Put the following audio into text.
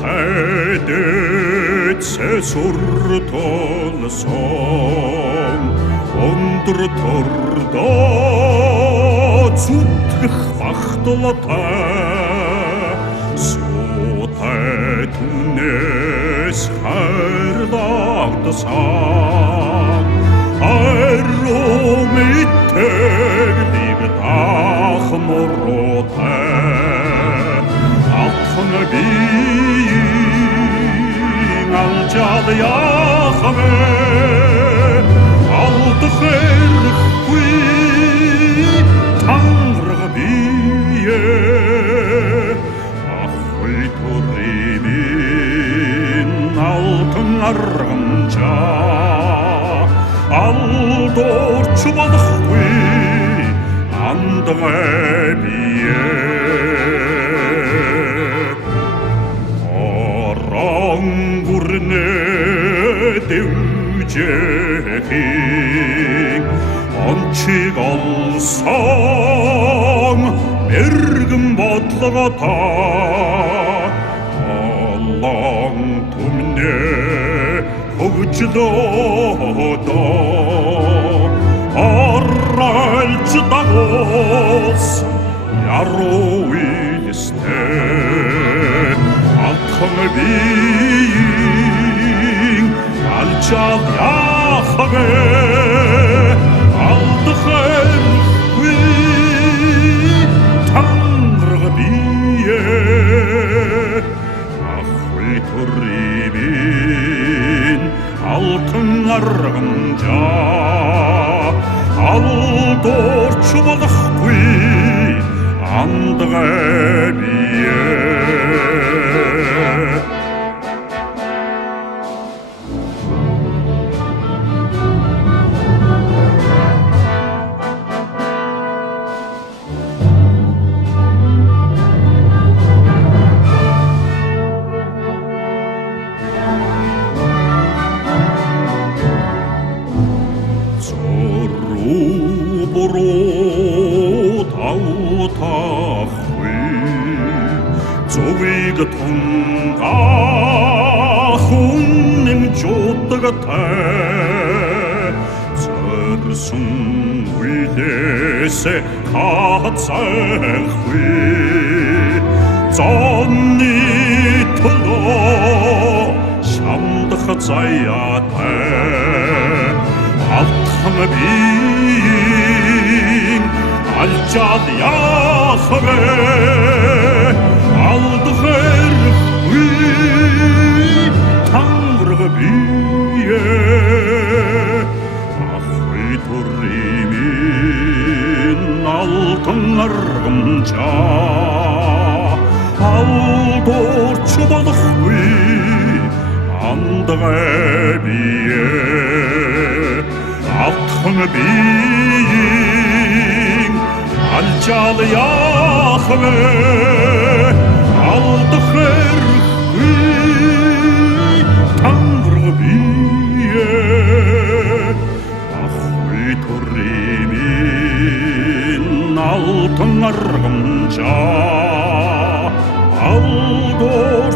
Тәдетсе суртон сон, ондыр тұрда цутрых бақтылата, сотәтінес қарлақты сан, Аромиттерлиг тахмороте, Атхны бийин алчады яхме, Алдыхерх куй таңрғы бие, Ахвый туримин алтын арғынча, Алдор чубадық күй андығы бие. Араң көрне деужеғің, Анчыг алсаң бергім батлығата, Алаң түмне Hıcıda aralcıda olsun yaroğiste Altını bin alçal yahve aldıkın hüy tanrı biye Ahvi turibin Altın arğınca Aldor çubalık kuy Andığı biye Boru tautahvi Zovig tunga Hunnim jotagate Zersun uidese katsahvi Zonni tulo Shamdakhatzayate Altını bin alçad yahve Aldığı hüy tanrı biye Ahvi turimin altın argımca Aldır çubalık hüy andığı biye Altını bin alçalı yahve Aldığı hüy tanrı biye Ahvi turimin altın argımca Aldır